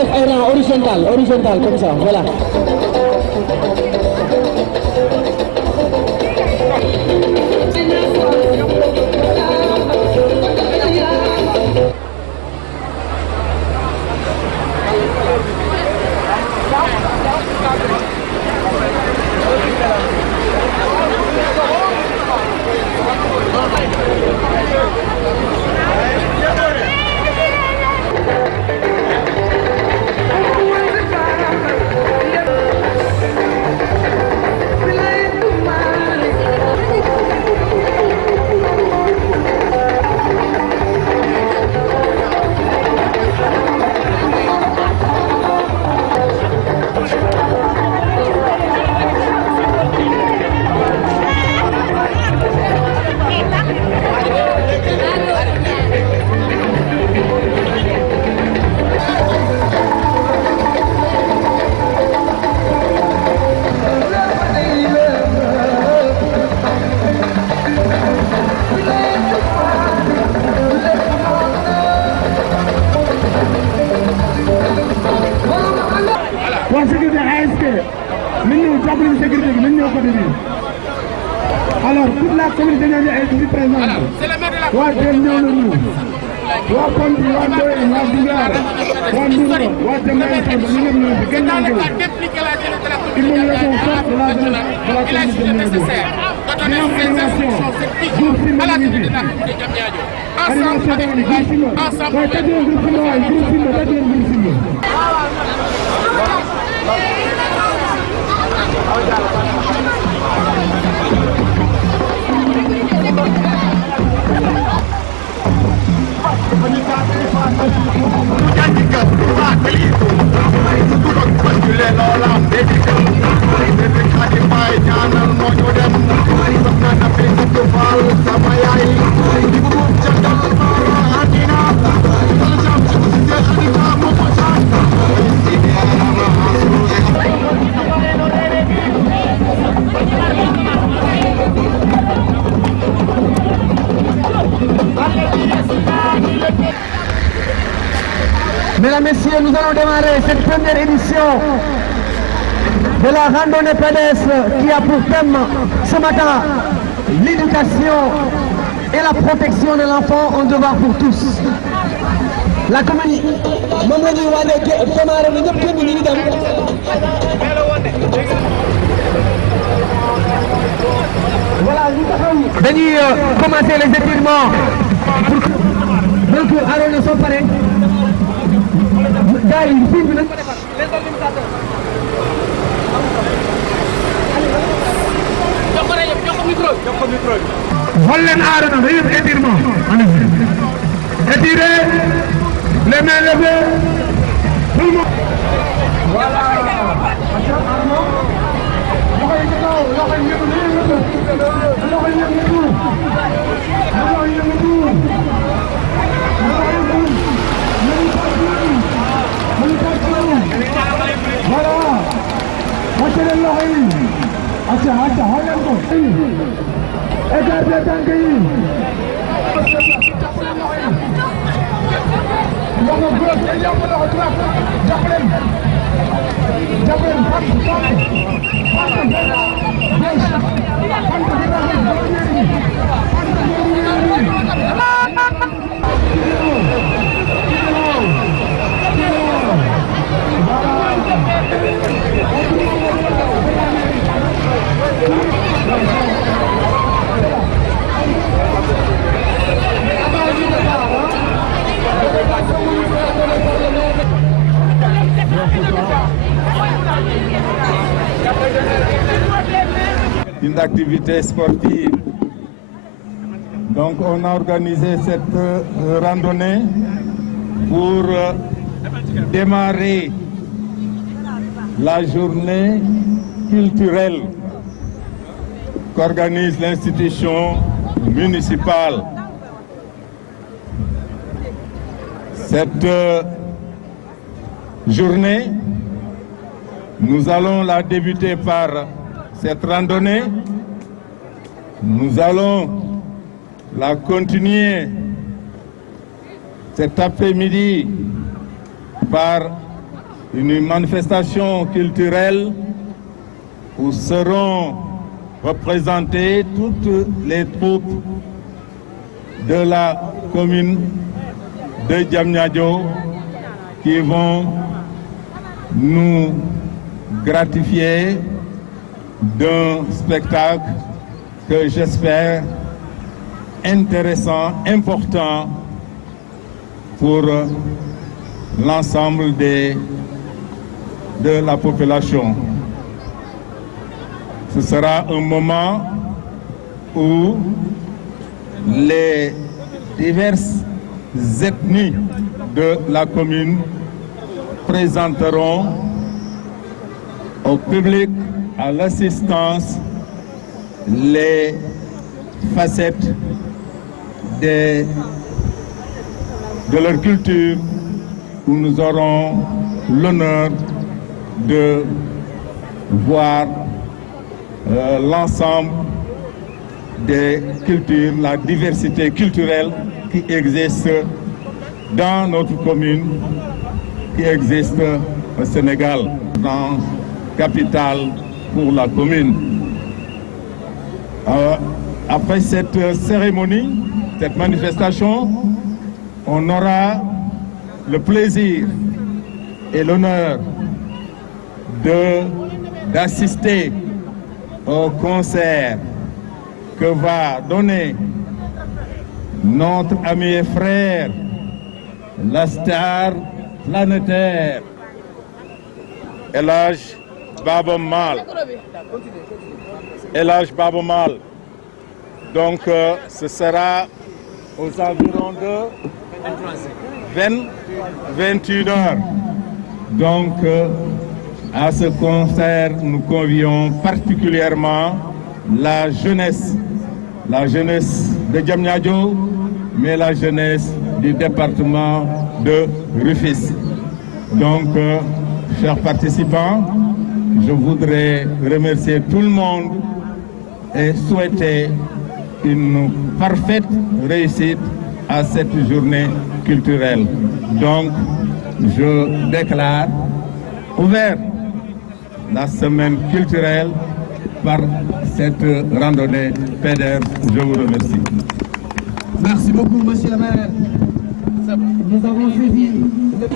def ay rang horizontal comme ça voilà. waa sécurité ASP nañ ñëw jàppale sécurité bi nañ ñëw côté bi alors toute la communauté ñooñu ay ici présente waa Dén ñëw nañu waa Ponti waa Ndoye waa Dougar waa Ndour waa Jambaye Samba ñu ñëpp ñëw fi kenn manqué wu il faut une réponse forte de la communauté Ndiédiène dina am animation jour si ma ngi fi animation tamit jour si ma waaye tëjee jour si ma waaye jour si ma tëjee jour si ma Mesdames, Messieurs, nous allons démarrer cette première édition de la randonnée pédestre qui a pour thème ce matin l'éducation et la protection de l'enfant, un devoir pour tous. La commune moom la ñuy wane démarrer na ñëpp génn ñu dem. Voilà, dañuy commencer les étirements pour que donc Arona soo paree gars yi fii bi nag xool leen Arona dañuy def étirement étirer les mains levées tout le monde voilà wàcce leen loxo yi acca xool leen ko écarté tànk yi loxo gauche yokk loxo droite jàpp leen une activité sportive. Donc on a organisé cette randonnée pour démarrer la journée culturelle qu'organise l'institution municipale. Cette journée, nous allons la débuter par cette randonnée. Nous allons la continuer cet après-midi par une manifestation culturelle où seront représentées toutes les troupes de la commune de Diamniadio qui vont nous gratifier d'un spectacle que j'espère intéressant, important pour l'ensemble de la population. Ce sera un moment où les diverses ethnies de la commune présenteront au public, à l'assistance, les facettes de leur culture, où nous aurons l'honneur de voir l'ensemble des cultures, la diversité culturelle qui existe dans notre commune, qui existe au Sénégal, dans la capitale pour la commune. Après cette cérémonie, cette manifestation, on aura le plaisir et l'honneur d'assister au concert que va donner notre ami et frère, la star planétaire, El Hadj Baba Maal. El Hadj Baba Maal. Donc ce sera aux environs de 21 heures. Donc à ce concert, nous convions particulièrement la jeunesse de Diamniadio, mais la jeunesse du département de Rufisque. Donc, chers participants, je voudrais remercier tout le monde et souhaiter une parfaite réussite à cette journée culturelle. Donc, je déclare ouvert la semaine culturelle par cette randonnée PDR. Je vous remercie. Merci beaucoup, monsieur le maire. Nous avons saisi.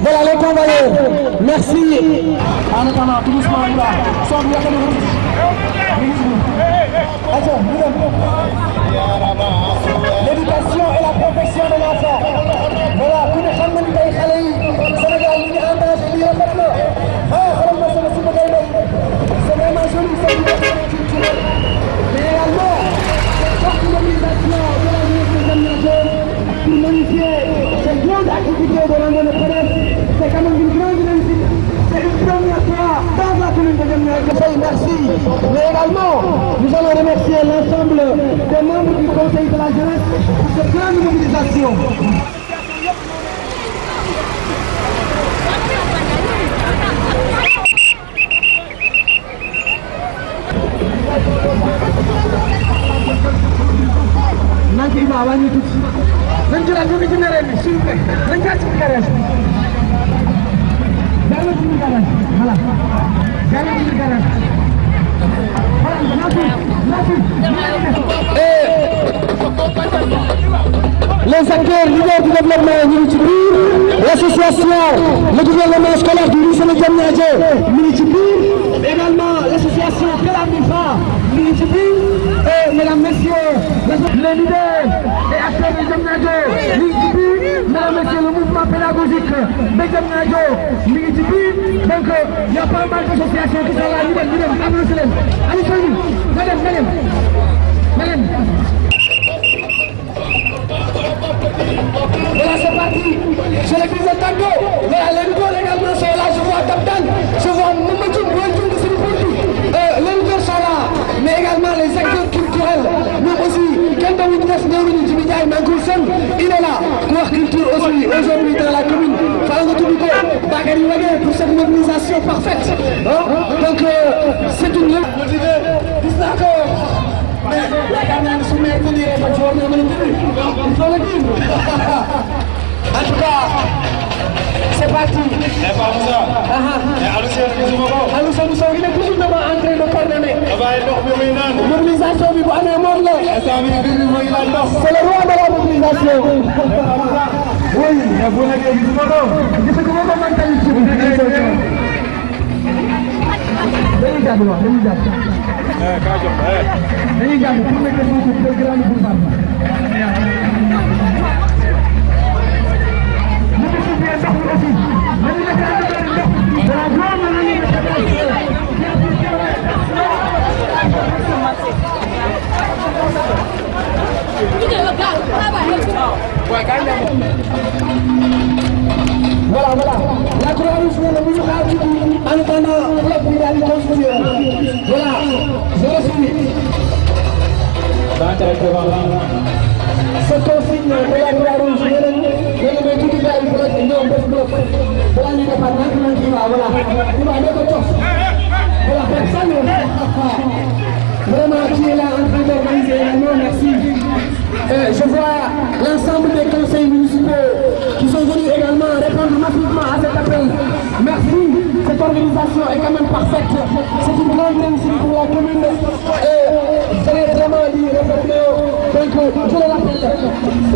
Voilà les convoyeurs. Merci. En attendant, tout doucement, là. L'éducation et la protection de l'enfant. Voilà, tous les femmes de Sénégal, ils engagent, ils répètent là. C'est vraiment joli, c'est une culturelle. Mais également, toute l'organisation de la jeunesse de Diamniadio pour magnifier cette grande activité de randonnée pédestre, c'est quand même une grande réussite. C'est une première fois dans la commune de Diamniadio. Merci. Mais également, nous allons remercier l'ensemble des membres du Conseil de la jeunesse pour cette grande mobilisation. Nanti Ibu awalnya itu, menjelang dulu kendaraan ini, sumpah, menjadi kendaraan. Jangan di kendaraan, malah, jangan di kendaraan. Les acteurs leaders du développement municipal, l'association, le gouvernement scolaire du lycée de Diamniadio municipal, également l'association Pelamifa municipal, et mesdames, messieurs, les leaders et acteurs de Diamniadio municipal, mesdames, messieurs, le mouvement pédagogique de Diamniadio municipal. Donc il y a pas mal d'associations qui sont là, Voilà, c'est parti. Je le disais tantôt. Voilà, les leaders également sont là. Je vois Dabdan, je vois Mamadou, de Sinipounti. Les leaders sont là. Mais également les acteurs culturels. Nous aussi, quelqu'un de Vitesse Néouni, Djimidjaï, Mangoulsen, il est là. Pour culture aussi, aujourd'hui dans la commune. Farangotoubiko, Bagari Wagé, pour cette mobilisation parfaite. Donc, c'est une lutte. Mais la dernière soumise, vous direz pas de journée, il faut le dire. En tout cas, c'est parti. Aliou Sow il est toujours en train de coordonner. Mobilisation bi bu amee moom la. C'est le roi de la mobilisation. Oui. Gis nga ko man tamit ci dañuy jàpp wax dañuy jàpp. dañuy jàpp pour nekk ci grand boulevard. Voilà. La Croix-Rouge ne nous a pas dit en attendant la construire. Voilà, je le suis. C'est un signe de la Croix-Rouge. Voilà, personne. Vraiment, qui est là en train d'organiser l'événement, merci. Je vois l'ensemble des conseils municipaux qui sont venus également répondre massivement à cet appel. Merci, cette organisation est quand même parfaite. C'est une grande réussite pour la commune. Et je l'ai vraiment dit, donc je le rappelle,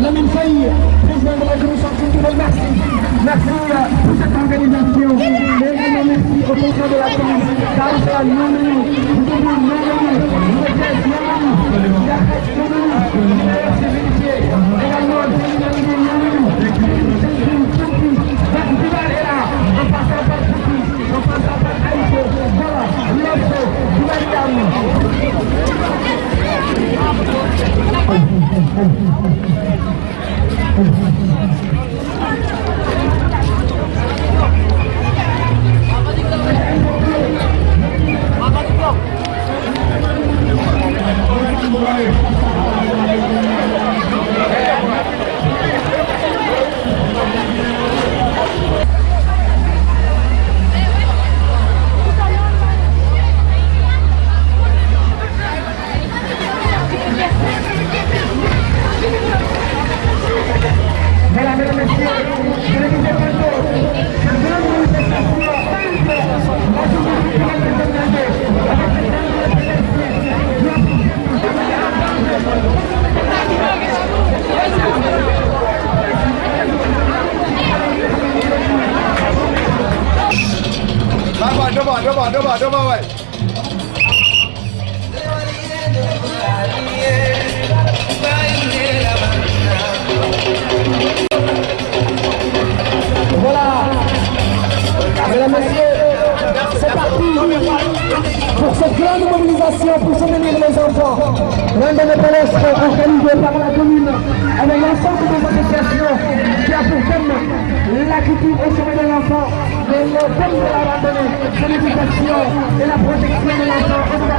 Lamine Faye, président de la commission culturelle, merci. Merci pour cette organisation. Et également merci au président de la commune, Karoussa, pour cette grande mobilisation pour soutenir les enfants. Randonnée pédestre organisée par la commune avec l'ensemble des associations qui a pour thème la culture au sommet de l'enfant, le thème de la randonnée, c'est l'éducation et la protection de l'enfant et de la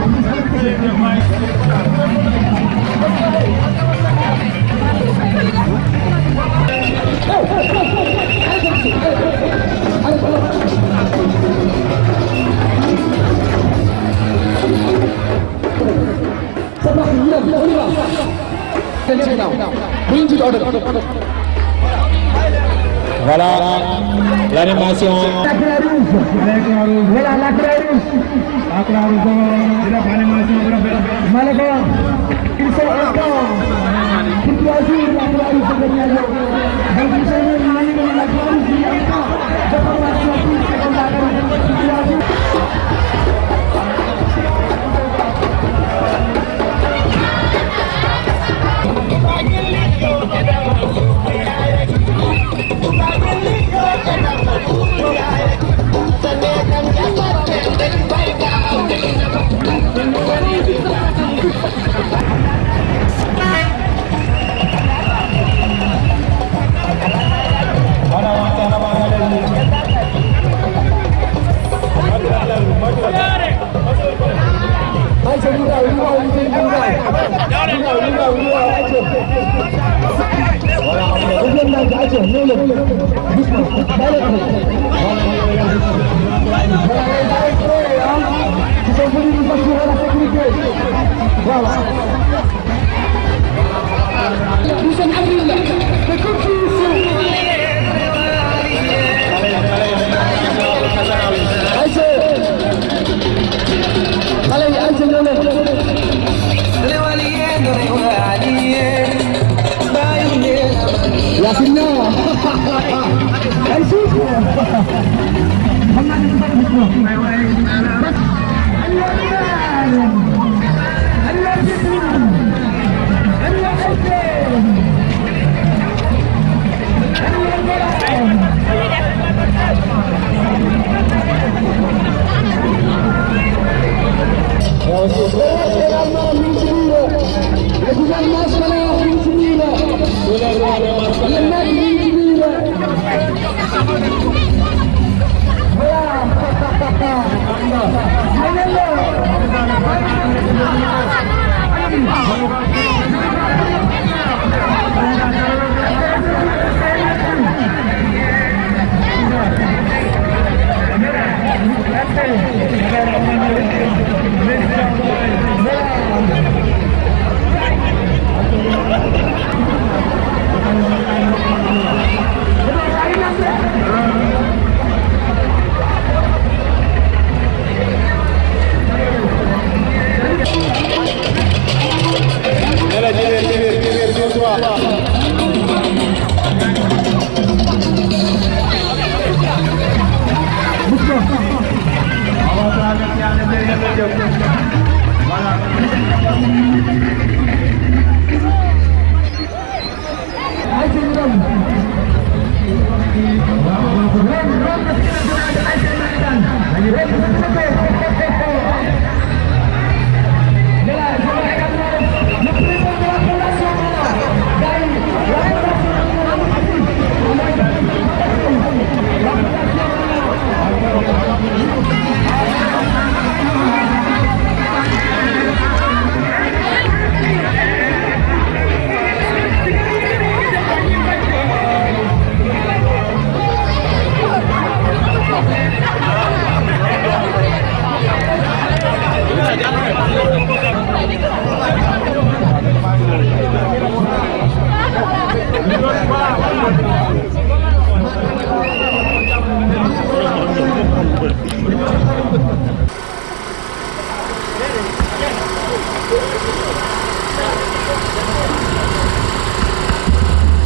Voilà l'animation. Voilà la Croix-Rouge. Malheureusement, ils sont encore pour 3 jours la Croix-Rouge de Diallo. Donc vous savez, la Croix-Rouge il y a encore de formation pour secondaire.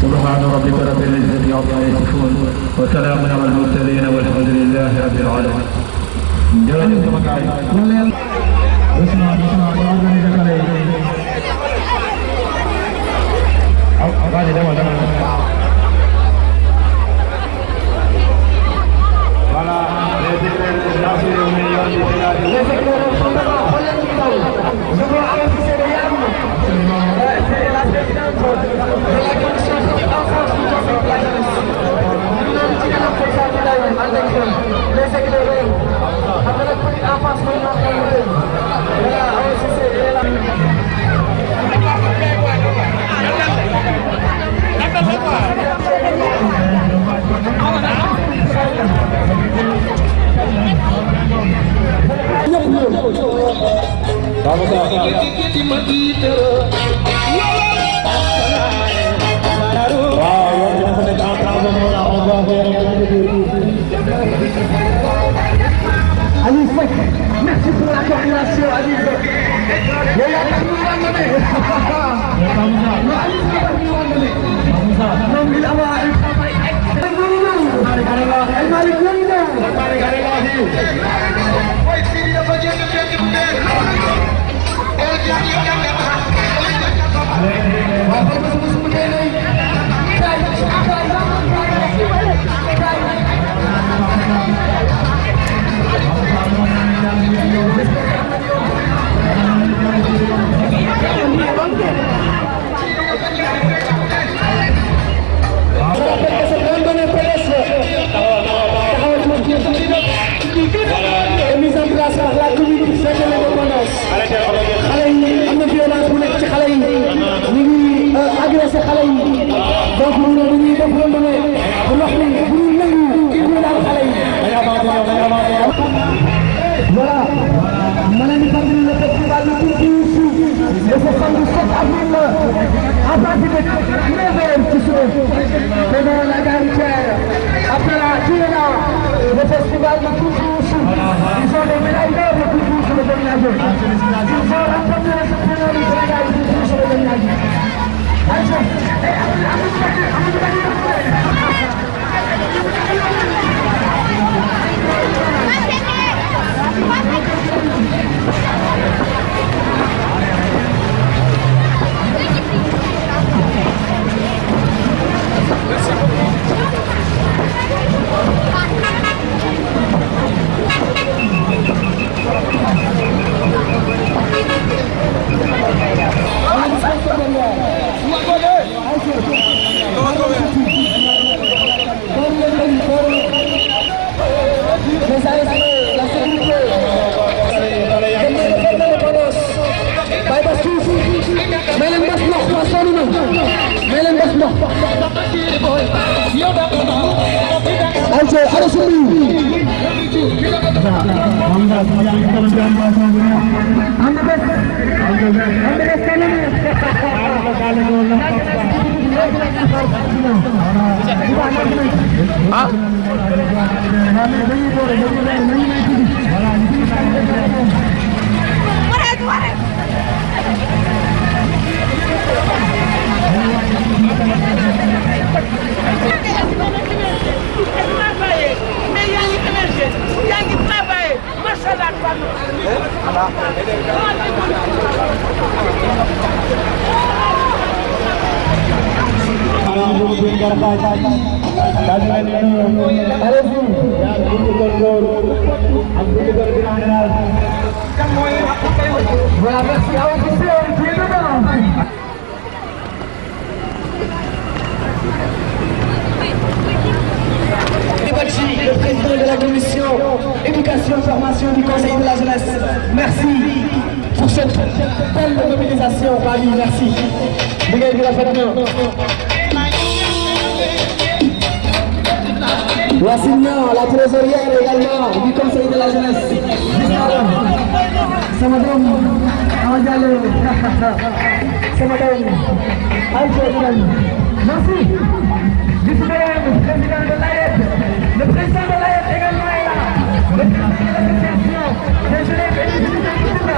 سبحان ربك رب العزة عما يصفون وسلام على المرسلين والحمد لله رب العالمين. Merci pour la coordination, Alice. Voilà, Madame Fabien, le festival de Toulouse, le 77 avril, à partir de 9h, qui sont devant la gare routière. Après la Tuena, le festival de Toulouse, ils sont les médailles d'or de Toulouse sur le déménageur. Ils sont remportés les championnats du Sénégal de Toulouse sur le déménageur. Allez, Voilà, merci à vous qui est devant. Le président de la commission éducation et formation du Conseil de la jeunesse, merci pour cette belle mobilisation, Paris, merci. Dégagez la fête bien. Wassignan, la trésorière également du Conseil de la jeunesse. C'est madame Amadale. C'est madame Algérienne. Merci. Le président de l'AED. Le président de l'AED également est là. Le président de l'association des élèves et des étudiants là.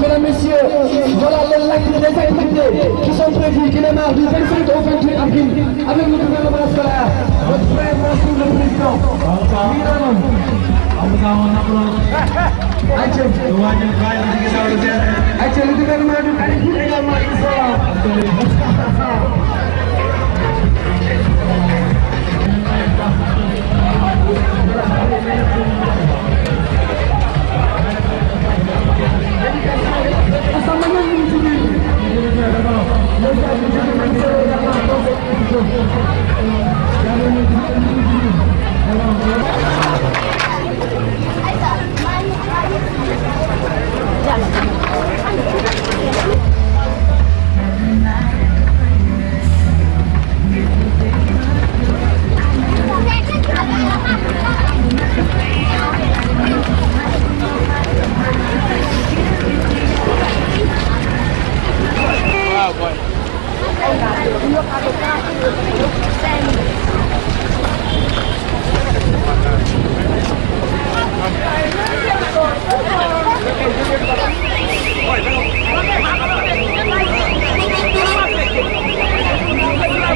Mesdames, Messieurs, voilà l'acte des activités qui sont prévues, qui démarrent du 25 au 28 avril avec le gouvernement scolaire, votre frère, merci le président. Le gouvernement du Califou également, ils sont là.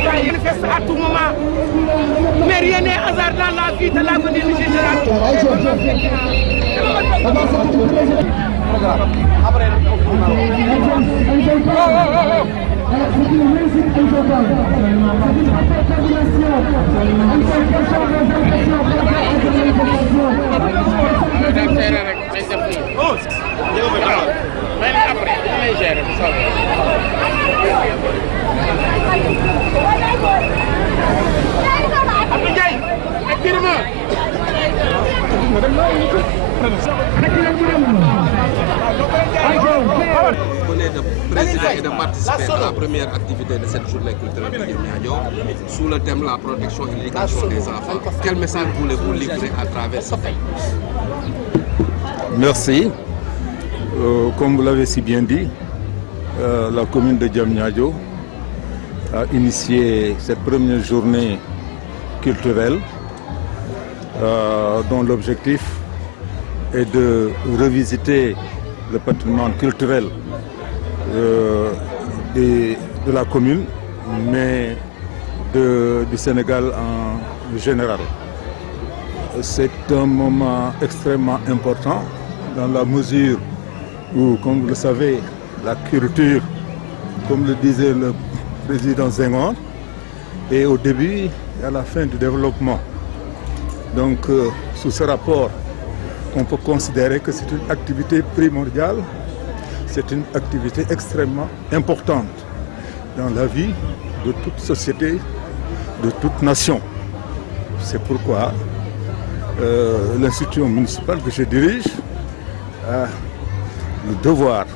Manifeste à tout moment, mais rien n'est hasard dans la vie de l'avenir du général. Venez de présider et de participer à la première activité de cette journée culturelle de Diamniadio sous le thème la protection et l'éducation des enfants. Quel message voulez-vous livrer à travers ce thème? Merci. Comme vous l'avez si bien dit, la commune de Diamniadio a initié cette première journée culturelle dont l'objectif est de revisiter le patrimoine culturel de la commune, mais du Sénégal en général. C'est un moment extrêmement important dans la mesure où, comme vous le savez, la culture, comme le disait le président Senghor, est au début et à la fin du développement. Donc, sous ce rapport, on peut considérer que c'est une activité primordiale c'est une activité extrêmement importante dans la vie de toute société, de toute nation. C'est pourquoi l'institution municipale que je dirige a le devoir,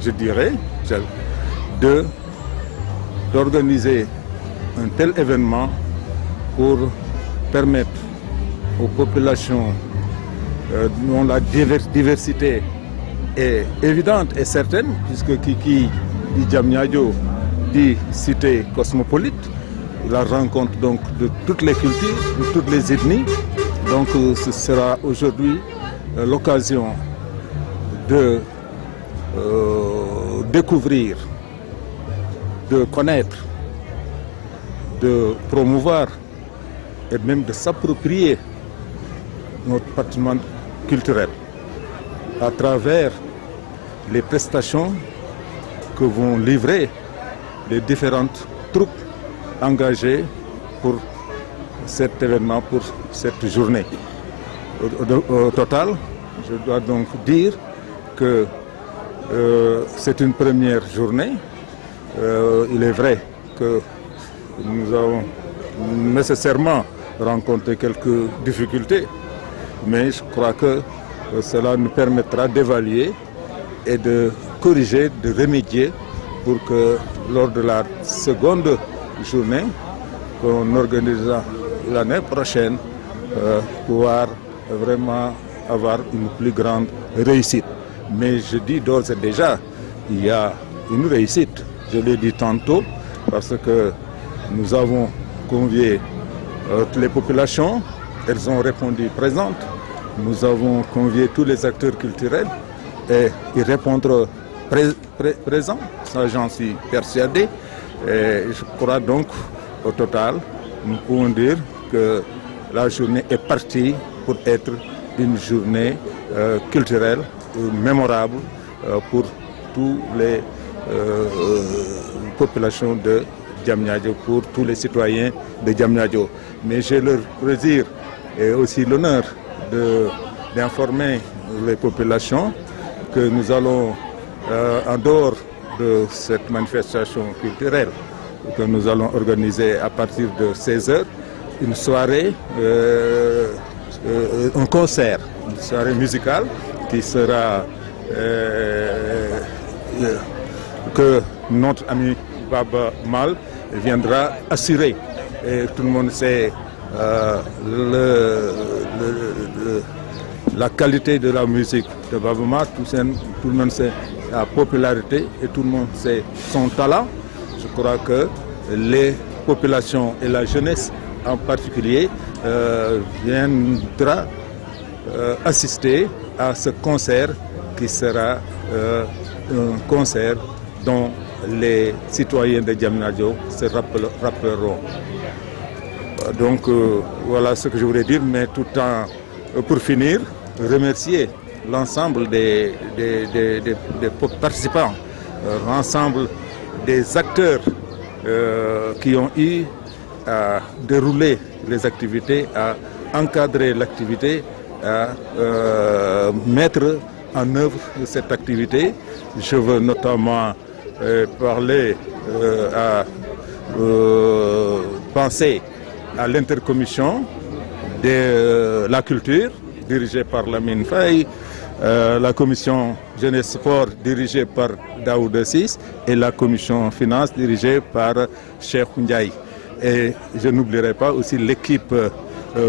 je dirais, d'organiser un tel événement pour permettre aux populations dont la diversité est évidente et certaine, puisque Kiki dit Diamniadio dit cité cosmopolite, la rencontre donc de toutes les cultures, de toutes les ethnies. Donc ce sera aujourd'hui l'occasion de découvrir, de connaître, de promouvoir et même de s'approprier notre patrimoine culturel à travers les prestations que vont livrer les différentes troupes engagées pour cet événement, pour cette journée. Au total, je dois donc dire que c'est une première journée. Il est vrai que nous avons nécessairement rencontré quelques difficultés, mais je crois que cela nous permettra d'évaluer et de corriger, de remédier pour que lors de la seconde journée qu'on organisera l'année prochaine, pouvoir vraiment avoir une plus grande réussite. Mais je dis d'ores et déjà, il y a une réussite. Je l'ai dit tantôt parce que nous avons convié toutes les populations, elles ont répondu présentes. Nous avons convié tous les acteurs culturels et ils répondront présents, ça j'en suis persuadé. Et je crois donc au total, nous pouvons dire que la journée est partie pour être une journée culturelle, mémorable pour toutes les populations de Diamniadio, pour tous les citoyens de Diamniadio. Mais j'ai le plaisir et aussi l'honneur d'informer les populations que nous allons, en dehors de cette manifestation culturelle, que nous allons organiser à partir de 16h, une soirée, un concert, une soirée musicale qui sera que notre ami Baba Mal viendra assurer. Et tout le monde sait la qualité de la musique de Baba Mal, tout le monde sait la popularité et tout le monde sait son talent. Je crois que les populations et la jeunesse en particulier viendra assister à ce concert qui sera un concert dont les citoyens de Diamniadio se rappelleront. Donc voilà ce que je voulais dire, mais tout en, pour finir, remercier l'ensemble des participants, l'ensemble des acteurs qui ont eu à dérouler les activités, à encadrer l'activité, à mettre en œuvre cette activité. Je veux notamment penser à l'intercommission de la culture dirigée par Lamine Faye, la commission jeunesse sport dirigée par Daoud Assis et la commission finance dirigée par Cheikh Ndiaye. Et je n'oublierai pas aussi l'équipe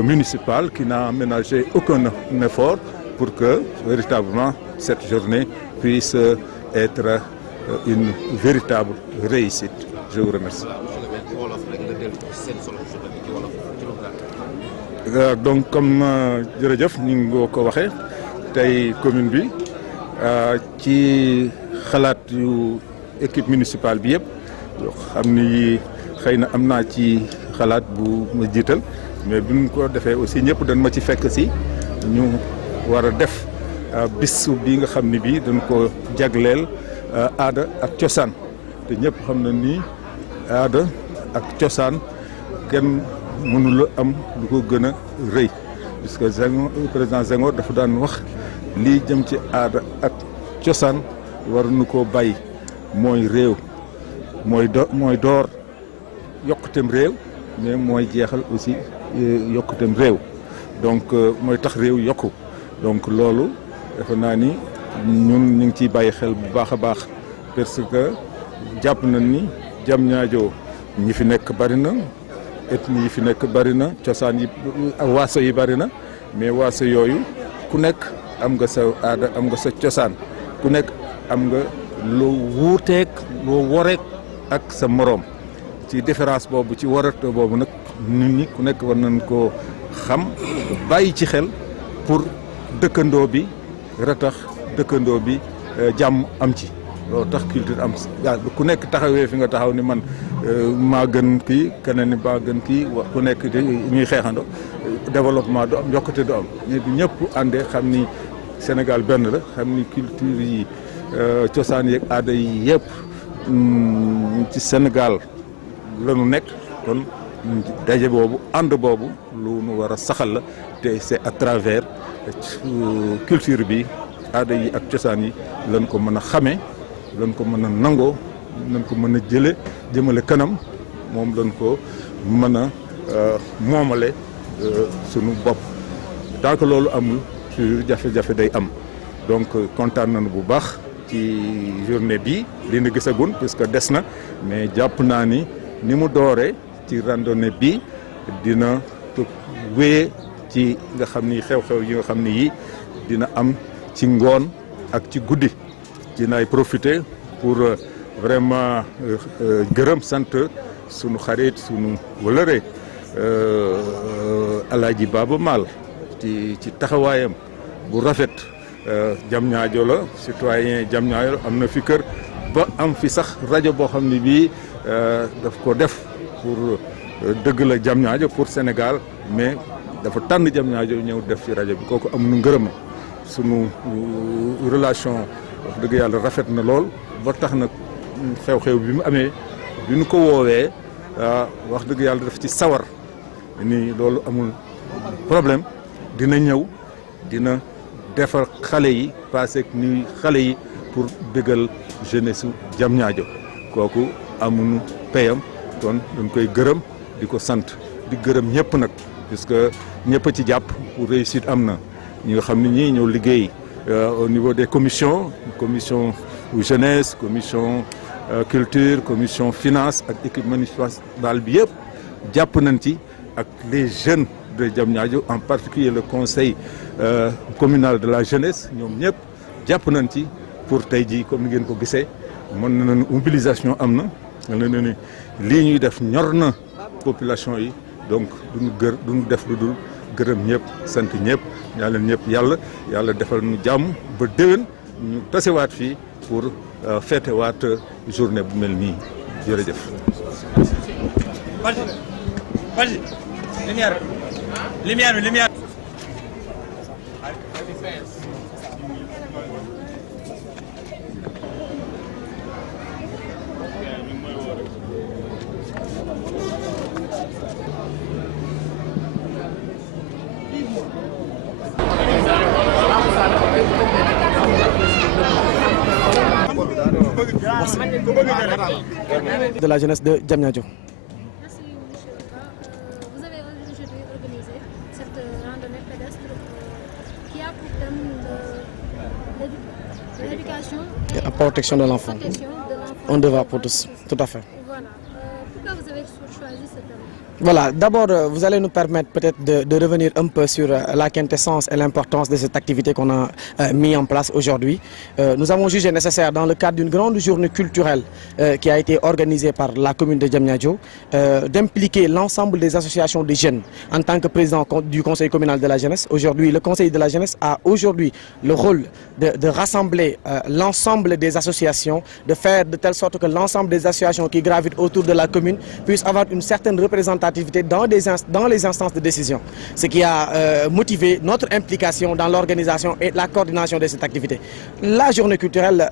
municipale qui n'a ménagé aucun effort pour que véritablement cette journée puisse être une véritable réussite. Je vous remercie. Donc comme jërëjëf ni nga ko waxee tey commune bi ci xalaat yu équipe municipale bi yëpp xam ni xëy na am naa ci xalaat bu ma jiital mais bi ñu ko defee aussi ñëpp dañ ma ci fekk si ñu war a def bis bi nga xam ni bii dañ ko jagleel aada ak cosaan te ñëpp xam na ni aada ak cosaan kenn mënula am lu ko gën a rëy puisque président Senghor dafa daan wax lii jëm ci aada ak cosaan waruñu koo bàyyi mooy réew mooy door yokkuteem réew mais mooy jeexal aussi yokkuteem réew donc mooy tax réew yokku donc loolu defe naa ni ñun ñu ngi ciy bàyyi xel bu baax a baax parce que jàpp nañ ni Diamniadio ñi fi nekk bari na ethnie yi fi nekk bari na cosaan yi waaso yi bari na mais waaso yooyu ku nekk am nga sa aada am nga sa cosaan ku nekk am nga loo wuuteeg loo woreek ak sa moroom ci différence boobu ci warate boobu nag nit ñi ku nekk war nañ koo xam bàyyi ci xel pour dëkkandoo bi ratax dëkkandoo bi jàmm am ci loolu tax culture am ku nekk taxawee fi nga taxaw ni man maa gën kii keneen ni maa gën kii ku nekk ñuy xeexando développement du am yokkute du am mais bu ñëpp àndee xam ni Sénégal benn la xam ni culture yi cosaan yeeg aada yi yëpp ci Sénégal la ñu nekk kon daje boobu ànd boobu lu nu war a saxal la te c'est à travers culture bi aada yi ak cosaan yi lañ ko mën a xamee lañ ko mën a nangoo lañ ko mën a jëmale kanam moom lañ ko mën a moomale sunu bopp tant que loolu amul toujours jafe-jafe day am donc kontaan nañu bu baax ci journée bi li na gisagun puisque des na mais jàpp naa ni mu dooree ci randonnée bi dina wéyee ci nga xam ni xew-xew yi nga xam ni yi dina am ci ngoon ak ci guddi dinaay profiter pour vraiment gërëm sant sunu xarit sunu wëlëre Alaaji Baaba Maal ci taxawaayam bu rafet Diamniadio la citoyen Diamniadio am na fi kër ba am fi sax rajo boo xam ne bii daf ko def pour dëgg la Diamniadio pour Sénégal mais dafa tànn Diamniadio ñëw def ci rajo bi kooku am nu ngërëm sunu relation wax dëgg yàlla rafet na lool ba tax nag xew-xew bi mu amee bi ñu ko woowee wax dëgg yàlla daf ci sawar ni loolu amul problème dina ñëw dina defar xale yi passé ak nuy xale yi pour bégal jeunesse su Diamniadio kooku amuñu payam kon dañ koy gërëm di ko sant di gërëm ñëpp nag puisque ñëpp a ci jàpp pour réussite am na ñi nga xam ne ñii ñëw liggéey au niveau des commission jeunesse commission culture commission finance ak équipe municipale bi yëpp jàpp nañ ci ak les jeunes de Diamniadio en particulier le conseil communal de la jeunesse ñoom ñëpp jàpp nañ ci pour tey jii comme ni ngeen ko gisee mën nañu mobilisation am na ne ni lii ñuy def ñor na population yi donc duñu def lu dul gërëm ñëpp sant ñëpp ñaanal ñëpp yàlla defal ñu jàmm ba déwén ñu tasewaat fii pour feetewaat journée bu mel nii jërëjëf. Lumière. De la jeunesse de Diamniadio. Merci monsieur. Vous avez aujourd'hui organisé cette randonnée pédestre qui a pour thème l'éducation et la protection de l'enfant. Un devoir pour tous, tout à fait. Voilà. Pourquoi vous avez choisi ce thème? Voilà, d'abord, vous allez nous permettre peut-être de revenir un peu sur la quintessence et l'importance de cette activité qu'on a mis en place aujourd'hui. Nous avons jugé nécessaire, dans le cadre d'une grande journée culturelle qui a été organisée par la commune de Diamniadio, d'impliquer l'ensemble des associations de jeunes. En tant que président du conseil communal de la jeunesse, aujourd'hui, le conseil de la jeunesse a aujourd'hui le rôle de rassembler l'ensemble des associations, de faire de telle sorte que l'ensemble des associations qui gravitent autour de la commune puissent avoir une certaine représentation activité dans les instances de décision, ce qui a motivé notre implication dans l'organisation et la coordination de cette activité. La journée culturelle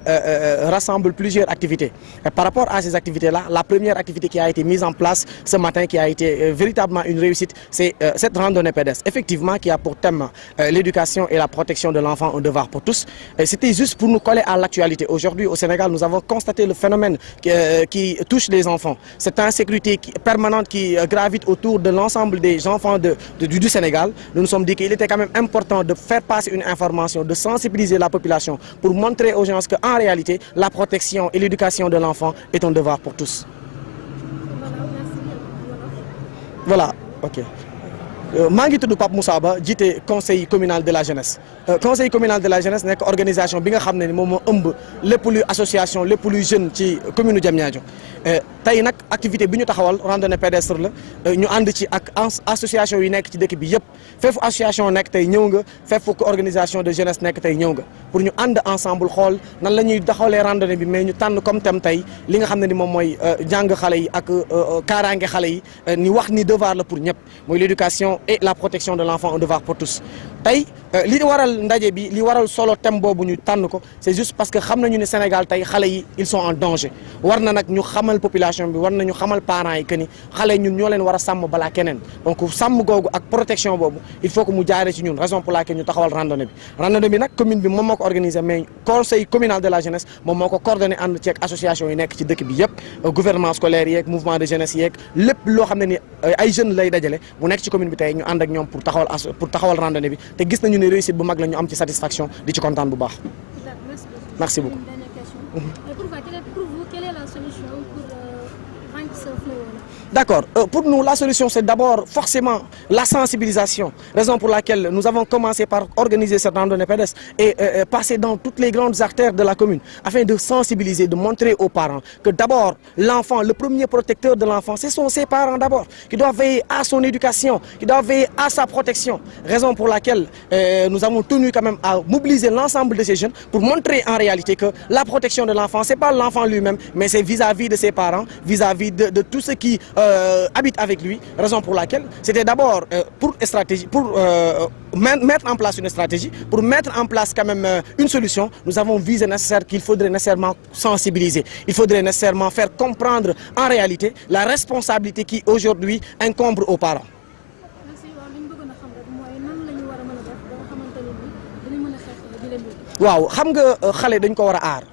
rassemble plusieurs activités. Et par rapport à ces activités-là, la première activité qui a été mise en place ce matin, qui a été véritablement une réussite, c'est cette randonnée pédestre, effectivement, qui a pour thème l'éducation et la protection de l'enfant, un devoir pour tous. C'était juste pour nous coller à l'actualité. Aujourd'hui, au Sénégal, nous avons constaté le phénomène qui touche les enfants. Cette insécurité permanente qui gravite autour de l'ensemble des enfants du Sénégal. Nous nous sommes dit qu'il était quand même important de faire passer une information, de sensibiliser la population pour montrer aux gens qu'en réalité, la protection et l'éducation de l'enfant est un devoir pour tous. Voilà, ok. maa ngi tudd Pape Moussa Ba jiite conseil communal de la jeunesse conseil communal de la jeunesse nekk organisation bi nga xam ne ni moom moo ëmb lépp luy association lépp luy jeune ci commune Diamniadio tey nag activité bi ñu taxawal randonnée pédestre la ñu ànd ci ak association yi nekk ci dëkk bi yëpp fépp association nekk tey ñëw nga fépp organisation de jeunesse nekk tey ñëw nga pour ñu ànd ensemble xool nan la ñuy taxawalee randonnée bi mais ñu tànn comme thème tey li nga xam ne ni moom mooy jàng xale yi ak kaaraange xale yi ni wax ni devoir la pour ñëpp mooy l'éducation et la protection de l'enfant, un devoir pour tous. Tay li waral ndaje bi li waral solo thème bobu ñu tànn ko c'est juste parce que xam nañu ne Sénégal tay xalé yi ils sont en danger war na nag ñu xamal population bi war nañu xamal parents yi que ni xalé ñun ñoo leen war a sàmm balaa keneen donc sàmm googu ak protection boobu il faut que mu jaaree ci ñun raison pour laquelle ñu taxawal randonnée bi nag commune bi moom moo ko organisé mais conseil communal de la jeunesse moom moo ko coordonné ànd ci ak association yi nekk ci dëkk bi yëpp gouvernement scolaire yeeg mouvement de jeunesse yeeg lépp loo xam ne ni ay jeunes lay dajale mu nekk ci commune bi tey ñu ànd ak ñoom pour taxawal randonnée bi te gis nañu ne réussite bu mag la ñu am ci satisfaction di ci kontaan bu baax. Merci beaucoup. Pour vous, quelle est la solution pour vaincre ce fléau? D'accord. Pour nous, la solution, c'est d'abord forcément la sensibilisation. Raison pour laquelle nous avons commencé par organiser cette randonnée pédestre et passer dans toutes les grandes artères de la commune afin de sensibiliser, de montrer aux parents que d'abord, l'enfant, le premier protecteur de l'enfant, ce sont ses parents d'abord, qui doivent veiller à son éducation, qui doivent veiller à sa protection. Raison pour laquelle nous avons tenu quand même à mobiliser l'ensemble de ces jeunes pour montrer en réalité que la protection de l'enfant, ce n'est pas l'enfant lui-même, mais c'est vis-à-vis de ses parents, vis-à-vis de tout ce qui habite avec lui, raison pour laquelle c'était d'abord pour mettre en place une stratégie, pour mettre en place quand même une solution. Nous avons visé nécessaire qu'il faudrait nécessairement sensibiliser, il faudrait nécessairement faire comprendre en réalité la responsabilité qui aujourd'hui incombe aux parents. Waaw xam nga xale dañ ko war a aar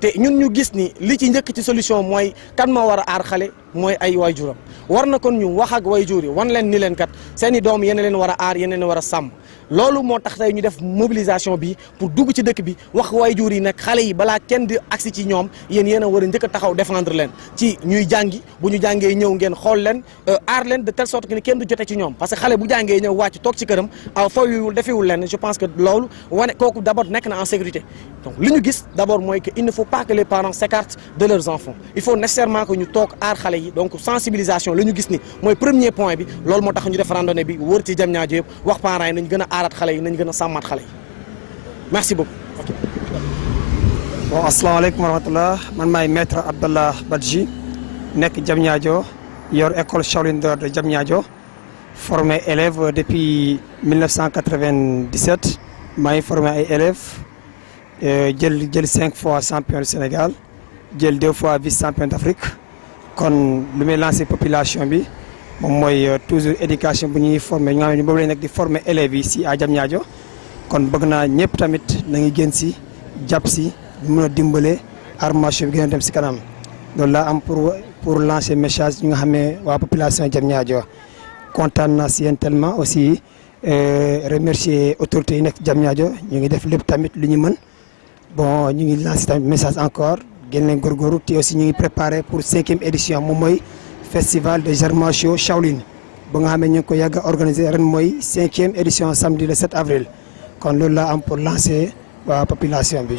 te ñun ñu gis ni li ci njëkk ci solution mooy kan moo war a aar xale mooy ay waajuram war na kon ñu wax ak waajur yi wan leen ni leen kat seeni doom yéen leen war a aar yéen leen war a sàmm loolu moo tax tey ñu def mobilisation bi pour dugg ci dëkk bi wax waajur yi nag xale yi balaa kenn di agsi ci ñoom yéen a war a njëkk a taxaw défendre leen ci ñuy jàngi bu ñu jàngee ñëw ngeen xool leen aar leen de telle sorte que ni kenn du jote ci ñoom parce que xale bu jàngee ñëw wàcc toog ci këram fooyuwul defewul leen je pense que loolu wane kooku d'abord nekk na en sécurité donc li ñu gis d'abord mooy que il ne faut pas que les parents s'écartent de leurs enfants il faut nécessairement que ñu toog aar xale yi donc sensibilisation la ñu gis ni mooy premier point bi loolu moo tax ñu def randonnée bi wër ci Diamniadio yëpp wax parents yi nañ gën a aaraat xale yi nañ gën a sàmmaat xale yi merci beaucoup. Bon asalaamaaleykum wa rahmatullah man maay maître Abdallah Badji nekk Diamniadio yor école Shaolin d'or de Diamniadio formé élève depuis 1997 maa ngi formé ay élèves jël 5 fois champion du Sénégal jël 2 fois vice champion d'Afrique kon lu may lancer population bi moom mooy toujours éducation bu ñuy former ñu nga xam ne boobu lañ nekk di former élèves yi si à Diamniadio kon bëgg naa ñëpp tamit na ngi gën si jàpp si mën a dimbale armation bi gën a dem si kanam loolu laa am pour lancer message ñi nga xam ne waa population Diamniadio kontaan naa si yéen tellement aussi remercier autorités yi nekk Diamniadio ñu ngi def lépp tamit lu ñu mën bon ñu ngi lancer tamit message encore gën leen góorgóorlu te aussi ñu ngi préparé pour 5e édition moom mooy festival des arts martiaux Shaolin ba nga xam ne ñu ngi ko yàgg a organiser ren mooy 5e édition samedi le 7 avril kon loolu laa am pour lancer waa population bi.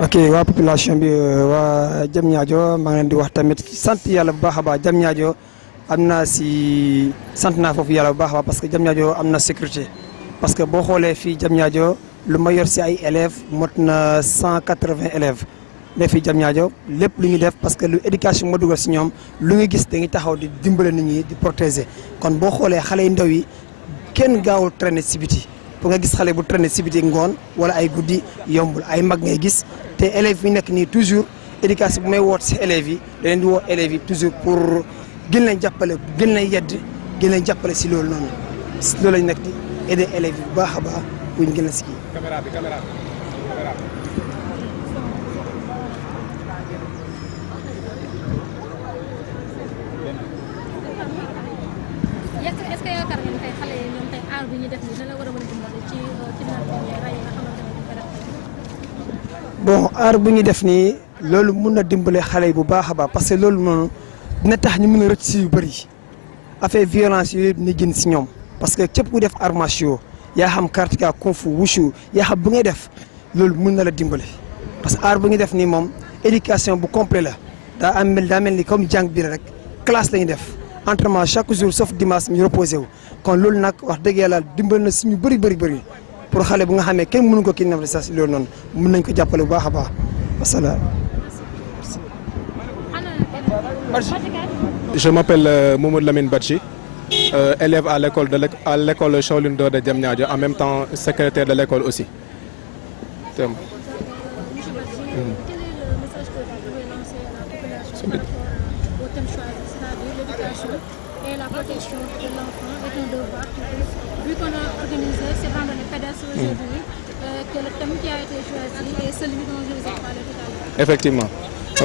ok waa population bi waa Diamniadio maa ngi leen di wax tamit sant yàlla bu baax a baax Diamniadio am naa si sant naa foofu yàlla bu baax a baax parce que Diamniadio am na sécurité parce que boo xoolee fii Diamniadio lu ma yor si ay élèves mot na 180 élèves ne fii Diamniadio lépp lu ñu def parce que lu éducation moo dugal si ñoom lu nga gis dañuy taxaw di dimbale nit ñi di protéger kon boo xoolee xale yu ndaw yi kenn gaawul traîner si biti pour nga gis xale bu traîner si biti ngoon wala ay guddi yombul ay mag ngay gis te élèves yi nekk nii toujours éducation bu may woot si élèves yi da leen di woo élèves yi toujours pour gën leen jàppale gën leen yedd gën leen jàppale si loolu noonu si loolu lañ nekk di aider élèves yi bu baax a baax pour ñu gën a si kii. caméra bi. est-ce que yaakaar nga ni tey xale yi ñoom tey aar bi ñu def nii dina la war a mën a dimbali ci kidnapping yi rey yi nga xamante ne dañ koy def. bon aar bu ñu def nii loolu mun na dimbale xale yi bu baax a baax parce que loolu noonu dina tax ñu mun a rëcc si yu bëri affaire violence yooyu dina gën si ñoom parce que képp ku def arts martiaux yaa xam karatéka kung fu wushu yaa xam bu ngay def loolu mun na la dimbale parce que aar bu ñu def nii moom éducation bu complet la daa mel ni comme jàng bi rek classe la ñu def entraînement chaque jour sauf dimanche ñu reposé wu kon loolu nag wax dëgg yàlla dimbal na suñu bëri pour xale bu nga xamee kenn mënu ko kidnappé sax si loolu noonu mun nañ ko jàppale bu baax a baax wasalaam. Je m'appelle Mamadou Lamine Badji, élève à l'école Shaolin d'or de Diamniadio, en même temps secrétaire de l'école aussi. Monsieur Badji, quel est le message que vous pouvez lancer à la population par rapport au thème choisi, c'est-à-dire l'éducation et la protection de l'enfant est un devoir pour tous. Vu qu'on a organisé ces randonnées pédestres aujourd'hui, que le thème qui a été choisi est celui dont je vous ai parlé tout à l'heure. Effectivement.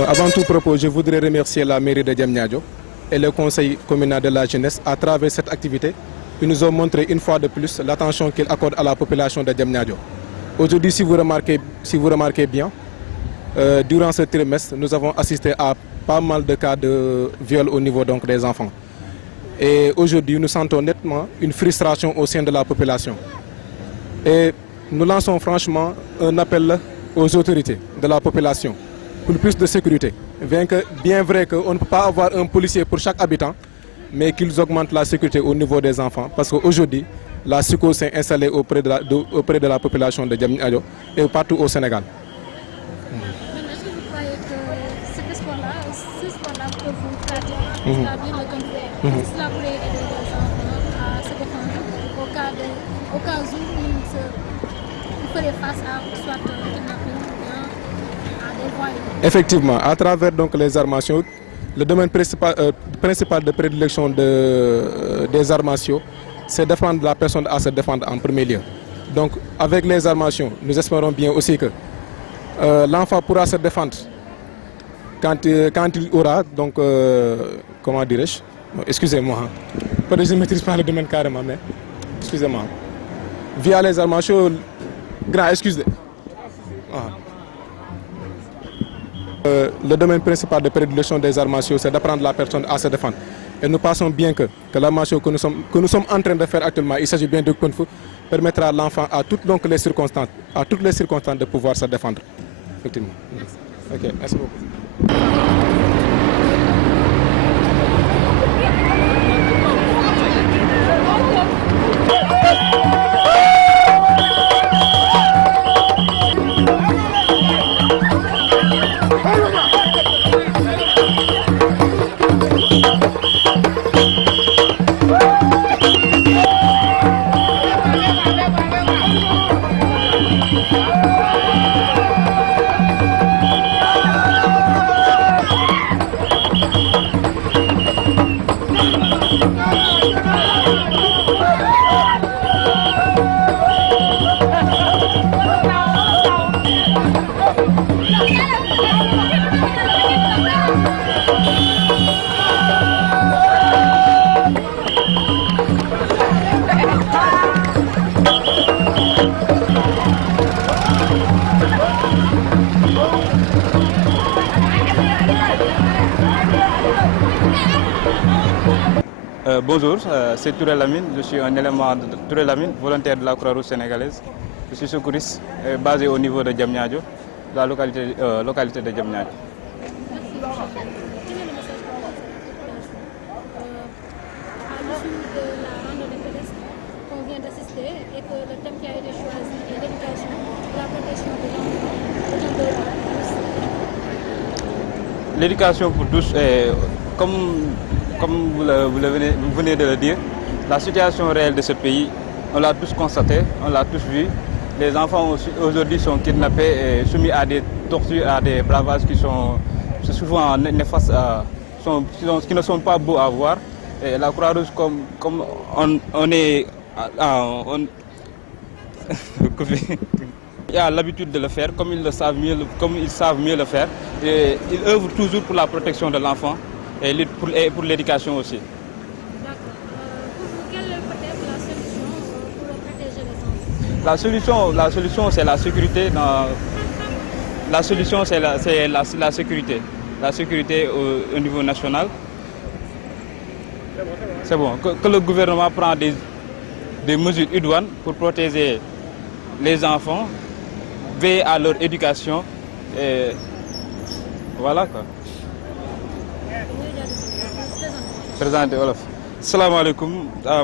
Avant tout propos, je voudrais remercier la mairie de Diamniadio et le conseil communal de la jeunesse. À travers cette activité, ils nous ont montré une fois de plus l'attention qu'ils accordent à la population de Diamniadio. Aujourd'hui, si vous remarquez bien, durant ce trimestre, nous avons assisté à pas mal de cas de viol au niveau donc, des enfants. Et aujourd'hui, nous sentons nettement une frustration au sein de la population. Et nous lançons franchement un appel aux autorités de la population pour plus de sécurité. Bien vrai qu'on ne peut pas avoir un policier pour chaque habitant, mais qu'ils augmentent la sécurité au niveau des enfants. Parce qu'aujourd'hui, la psychose s'est installée auprès de la population de Diamniadio et partout au Sénégal. Est-ce que vous croyez que ce sport-là peut vous pratiquer, c'est-à-dire le kung fu, cela pourrait aider les enfants à se défendre au cas où ils feraient face à soit un kidnapping ou bien à des voyous? Effectivement, à travers donc, les arts martiaux, le domaine principal de prédilection des arts martiaux, c'est défendre la personne à se défendre en premier lieu. Donc avec les arts martiaux, nous espérons bien aussi que l'enfant pourra se défendre quand il aura, donc, comment dirais-je, excusez-moi, peut-être que je ne maîtrise pas le domaine carrément, mais excusez-moi. Via les arts martiaux, grand, excusez. Le domaine principal de prédilection des arts martiaux, c'est d'apprendre la personne à se défendre. Et nous pensons bien que l'art martiaux que nous sommes en train de faire actuellement, il s'agit bien de Kung Fu, permettra à l'enfant à toutes les circonstances de pouvoir se défendre. Effectivement. Merci. Ok, merci beaucoup. Bonjour, c'est Touré Lamine, je suis un élément de Touré Lamine, volontaire de la Croix-Rouge sénégalaise. Je suis secouriste basé au niveau de Diamniadio, la localité de Diamniadio. À l'issue de la randonnée pédestre qu'on vient d'assister et que le thème qui a été choisi est l'éducation et la protection de l'enfant est un devoir pour tous. L'éducation pour tous, comme vous venez de le dire, la situation réelle de ce pays, on l'a tous constaté, on l'a tous vu. Les enfants aujourd'hui sont kidnappés et soumis à des tortures, à des bravages qui sont souvent néfastes, qui ne sont pas beaux à voir. Et la Croix-Rouge, comme on est... Il a l'habitude de le faire, comme ils savent mieux le faire. Et ils œuvrent toujours pour la protection de l'enfant et pour l'éducation aussi. D'accord. Pour vous, quelle est peut-être la solution pour protéger les enfants? La solution, c'est la sécurité. La solution, c'est la sécurité. La sécurité au niveau national. C'est bon. Que le gouvernement prend des mesures idoines pour protéger les enfants, veiller à leur éducation. Et voilà quoi. Présenté Wolof. Salaamaaleykum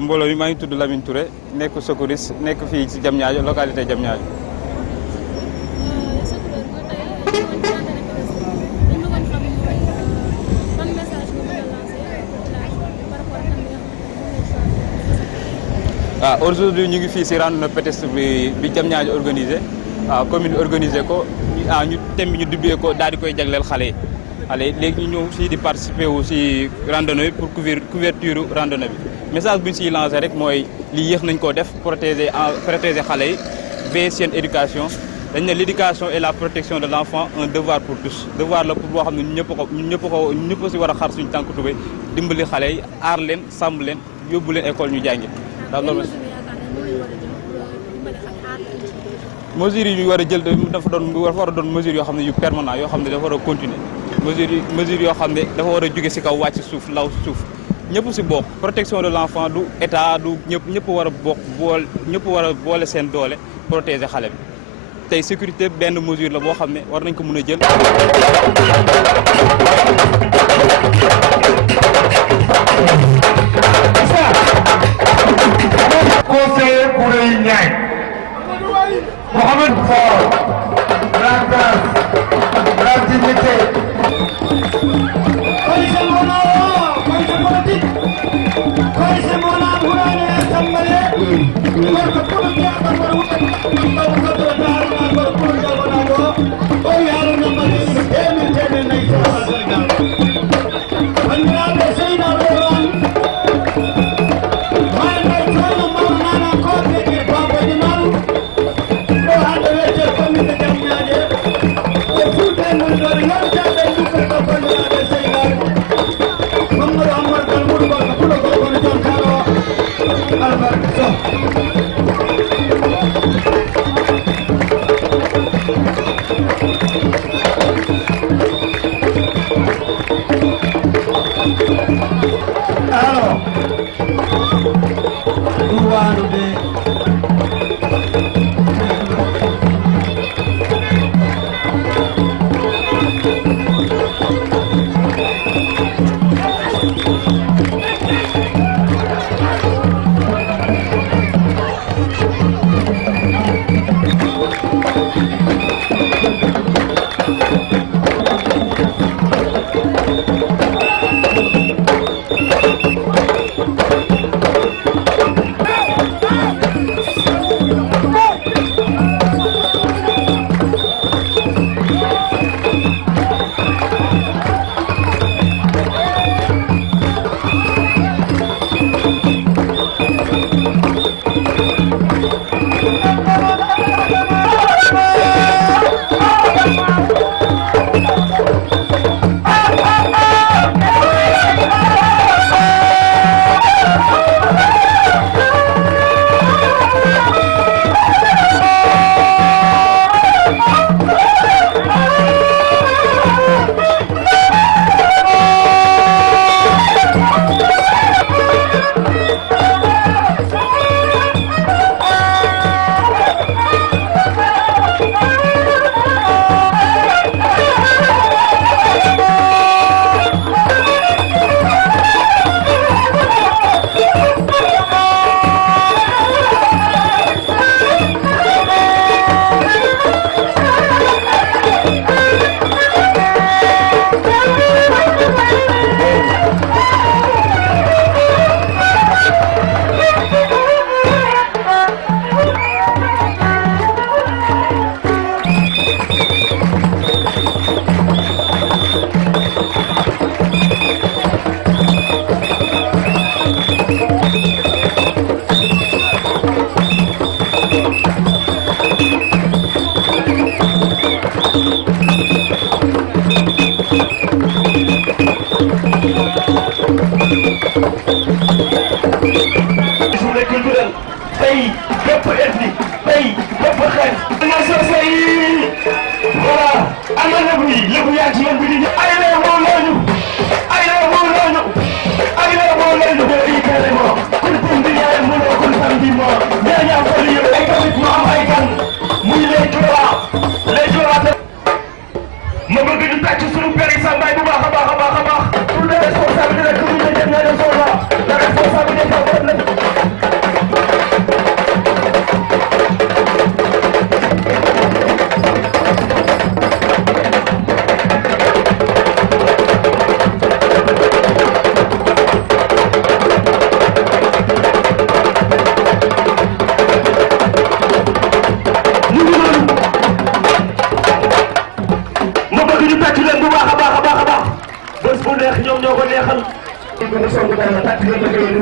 mbooloo mi maa ngi tudd Lamine Touré nekk secouriste nekk fii ci Diamniadio localité Diamniadio. Aujourd'hui ñu ngi fii ci randonnée pédestre bi Diamniadio organisé commune organisé ko ñu thème bi ñu dubbee ko daal di koy jagleel xale yi. léegi ñu ñëw fii di participer aussi randonnée bi pour couverture randonnée bi message bu ñu siy lancé rek mooy lii yéex nañ koo def protéger xale yi veiller seen éducation dañ ne l'éducation et la protection de l'enfant un devoir pour tous devoir la pour boo xam ne ñëpp si war a xar suñu tànk tubéy dimbali xale yi aar leen sàmm leen yóbbu leen école ñu jàngi daal loolu mesures yi ñu war a jël dafa war a doon mesures yoo xam ne yu permanent yoo xam ne dafa war a continuer mesures yoo xam ne dafa war a jóge ci kaw wàcc suuf law suuf ñëpp ci bokk protection de l'enfant du état du ñëpp war a bokk ñëpp war a boole seen doole protéger xale bi tey sécurité benn mesure la boo xam ne war nañ ko mën a jël. conseiller Kourey Ndiaye Mohamed Faure la grâce la dignité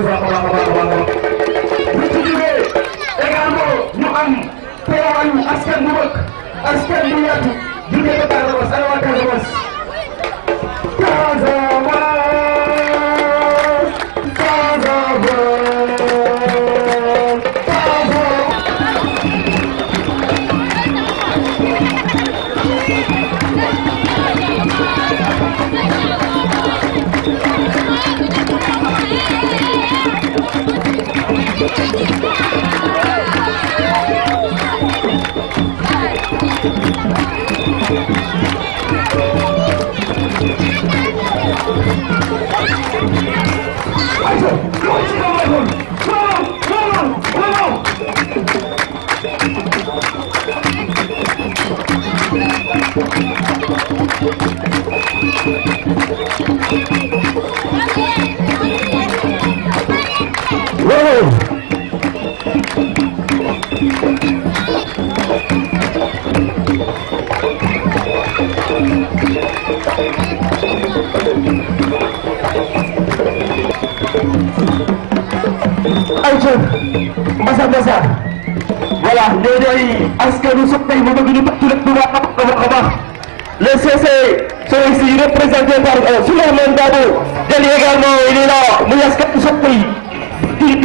baax a baax a baax a baax. bu ci jógee également ñu am teewaayu askan bu mag askan bu yaatu jógee ba Casamance ana waa Casamance. Massa voilà ñooñu askanu soppe yi ma bëgg ñu tàcc rek bu baax a baax les CC sont ici représentés par Souleymane Dabo Deli également il est là muy askanu soppe yi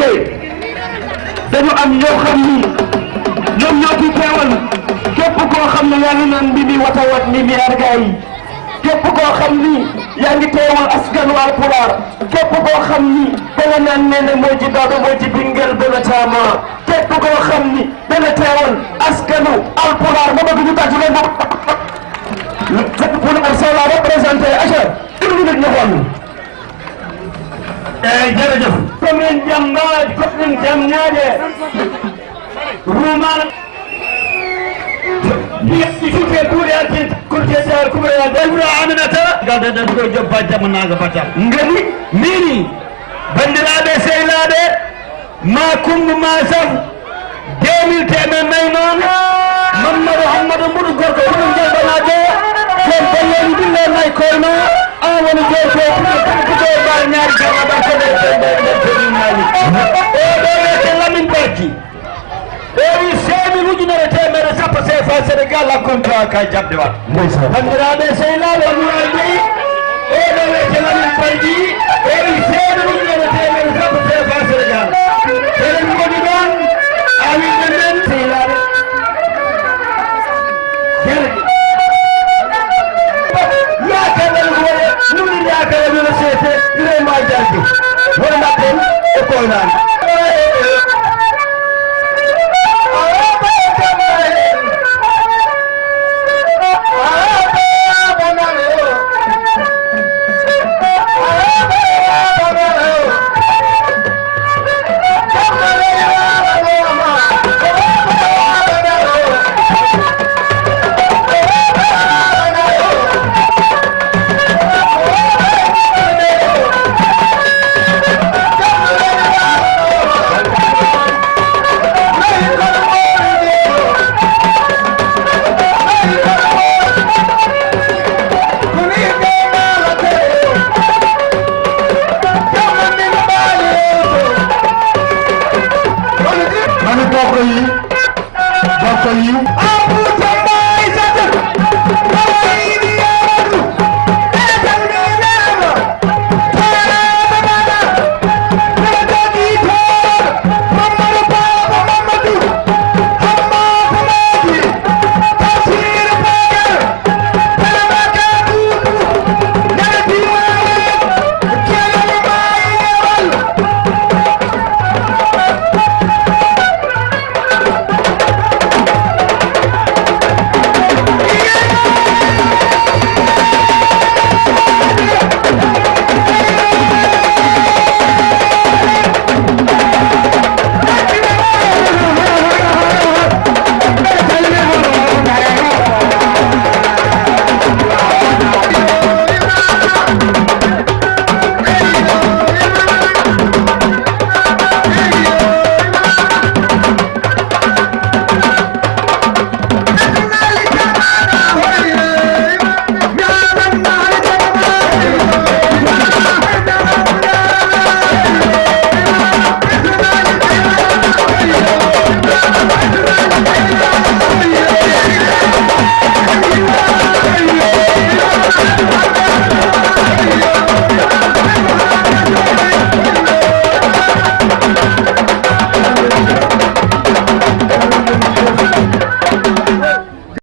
dañu am ñoo xam ni ñoom ñoo ci teewal képp koo xam ne yaa ngi naan Mimi Watawat Mimi Argaay képp koo xam ni yaa ngi teewal askanu Alpulaar képp koo xam ni danga naan nee moo ci Dado moo ci Bingel Bona Caama képp koo xam ni dana teewal askanu Alpulaar ma bëgg ñu tàcc leen bopp Alpulaar sont là représenté aca une minute ñu xool jërëjëf commune Diamniadio Roumane يشوفي كوري أنت كورتي سار كوري دولة عمنتا قاعدة تقول جبا جمنا قبتا نقولي ميني بندرادة سيلادة ما كم ما سف ديميل تأمين مينون محمد مدو قرق ودن جلبنا جو كم بيان بالله ما يكوينا آوان جو كتو بارنيار كما باشده من بركي ewi seemi ujunere temere sappo CFA Sénégal la contrat kay jabde wat bandiraɓe sehilaɓe ñuwalde oɗo wiyete Lamin Faydi ewi seemi ujunere temere sappo CFA Sénégal enen goni ɗon awinde men sehilaɓe yakaren woye nuni yakare mino seete ire ma jalde wona ten e koynani